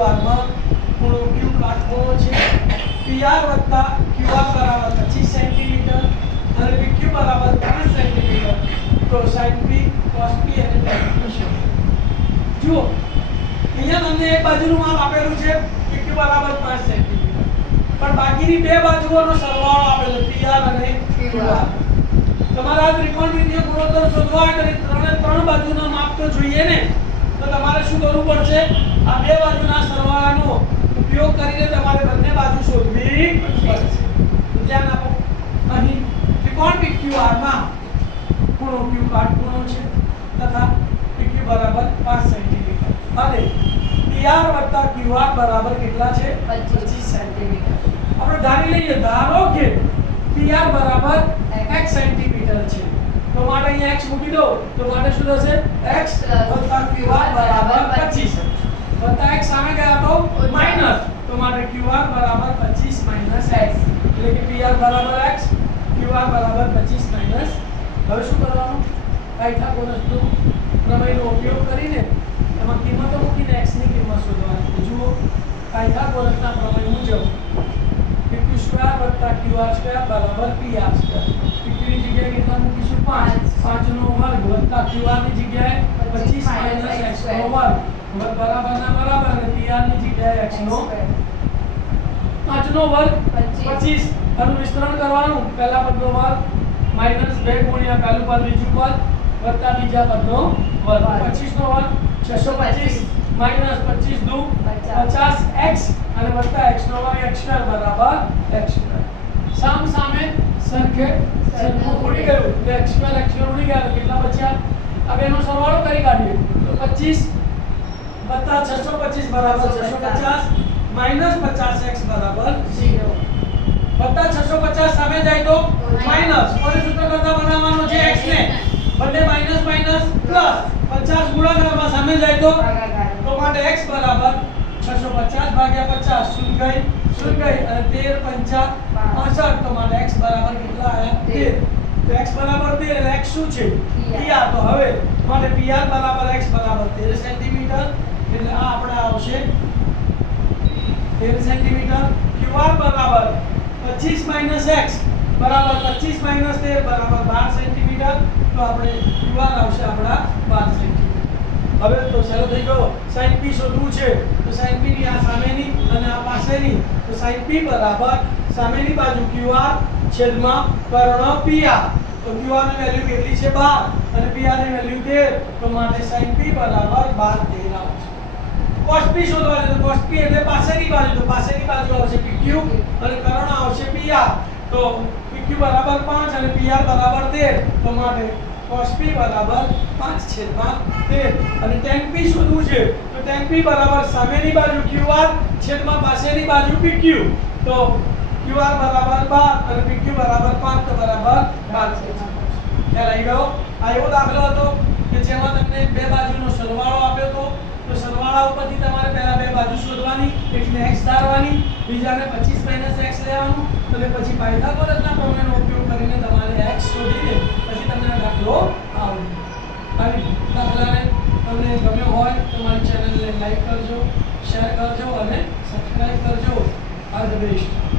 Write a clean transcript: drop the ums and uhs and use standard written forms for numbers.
QR માં ખૂણો Q કાટખૂણો છે PR વત્તા QR બરાબર 25 સેન્ટીમીટર અને PQ બરાબર 5 સેન્ટીમીટર તો sin P cos P અને tan P છે જુઓ અહીંયા તમને એક બાજુનું માપ આપેલું છે PQ બરાબર 5 સેન્ટીમીટર પણ બાકીની બે બાજુઓનો સરવાળો આપેલો PR અને QR તમારા ત્રિકોણમિતિય ગુણોત્તર શોધવા હોય તો ત્રણ બાજુના માપ તો જોઈએ ને તો તમારે શું કરવું પડશે આ બે બાજુના સરવાળાનો ઉપયોગ કરીને તમારે બંને બાજુ શોધવી પડશે ધ્યાન આપો અહીં ત્રિકોણ PQR માં ખૂણો Q કાટખૂણો છે તથા PQ બરાબર 5 સેન્ટીમીટર અને PR વત્તા QR બરાબર કેટલા છે 25 સેન્ટીમીટર આપણે ધારી લઈએ ધારો કે PR બરાબર x સેન્ટીમીટર છે તો માટે અહીંયા x મૂકી દો તો માટે શું થશે x વત્તા QR બરાબર 25 વત્તા x સામે ગયા તો માઈનસ તો માટે QR બરાબર 25 માઈનસ x એટલે કે PR બરાબર x QR બરાબર 25 માઈનસ હવે શું કરવાનું પાયથાગોરસનો પ્રમેયનો ઉપયોગ કરીને એમાં કિંમતો મૂકીને x ની કિંમત શોધવાની જુઓ પાયથાગોરસના પ્રમેય મુજબ PQ સ્ક્વેર વત્તા QR સ્ક્વેર બરાબર PR સ્ક્વેર PQ ની જગ્યાએ કેટલા મૂકીશું 5 5 નો વર્ગ વત્તા QR ની જગ્યાએ 25 માઈનસ x નો વર્ગ બરાબરના બરાબર અને PR ની જગ્યાએ x નો 5 નો વર્ગ 25 આનું વિસ્તરણ કરવાનું પહેલા પદનો વર્ગ માઈનસ 2 ગુણ્યા પહેલું પદ બીજું પદ વત્તા બીજા પદનો વર્ગ 25 નો વર્ગ 625 માઈનસ 25 દુ 50x અને વત્તા x નો વર્ગ x સ્ક્વેર બરાબર x સ્ક્વેર સામ સામે સરખે સરખું ઉડી ગયું તો x સ્ક્વેર ઉડી ગયા તો કેટલા બચ્યા આ બેનો સરવાળો કરી કાઢીએ તો 25 વત્તા 625 બરાબર 650 માઈનસ 50x બરાબર 0 વત્તા 650 સામે જાય તો માઈનસ કોને સૂત્ર કરતા બનાવવાનો છે x ને બંને માઈનસ માઈનસ પ્લસ 50 ગુણાકારમાં સામે જાય તો માટે x બરાબર 650 ભાગ્યા 50 શૂન્ય ગઈ અને 13 પંચા 65 તો માટે x બરાબર કેટલા આયા 13 તો x બરાબર 13 એટલે x શું છે PR તો હવે માટે PR બરાબર x બરાબર 13 સેન્ટીમીટર એટલે આ આપણે આવશે 13 સેન્ટીમીટર QR બરાબર 25 x બરાબર 25 13 બરાબર 12 સેન્ટીમીટર તો આપણે QR આવશે આપણા 12 સેન્ટીમીટર હવે તો ચાલો થઈ ગયો sin P શોધવું છે તો sin P ની આ સામેની અને આ પાસેની તો sin P બરાબર સામેની બાજુ QR છેદમાં કર્ણ PR તો QR ની વેલ્યુ કેટલી છે 12 અને PR ની વેલ્યુ 13 તો માટે sin P બરાબર 12 13 આવશે cos P શોધવા છે તો cos P એટલે પાસેની બાજુ આવશે PQ અને કર્ણ આવશે PR તો PQ બરાબર 5 અને PR બરાબર 13 તો માટે cos P બરાબર 5/13 અને tan P શોધવું છે તો tan P બરાબર સામેની બાજુ QR છેદમાં પાસેની બાજુ PQ તો QR બરાબર 12 અને PQ બરાબર 5 તો બરાબર 12 ખ્યાલ આવી ગયો આ એવો દાખલો હતો કે જેમાં તમને બે બાજુનો સરવાળો આપ્યો હતો તો સરવાળા ઉપરથી તમારે પહેલા બે બાજુ શોધવાની એટલે x ધારવાની બીજાને 25 x લેવાનું અને પછી પાયથાગોરસના પ્રમેયનો ઉપયોગ કરીને તમારે x શોધીને પછી તમને આ દાખલો આવડે આવી દાખલાને તમને ગમ્યો હોય તો મારી ચેનલને લાઈક કરજો શેર કરજો અને સબસ્ક્રાઇબ કરજો ઓલ ધ બેસ્ટ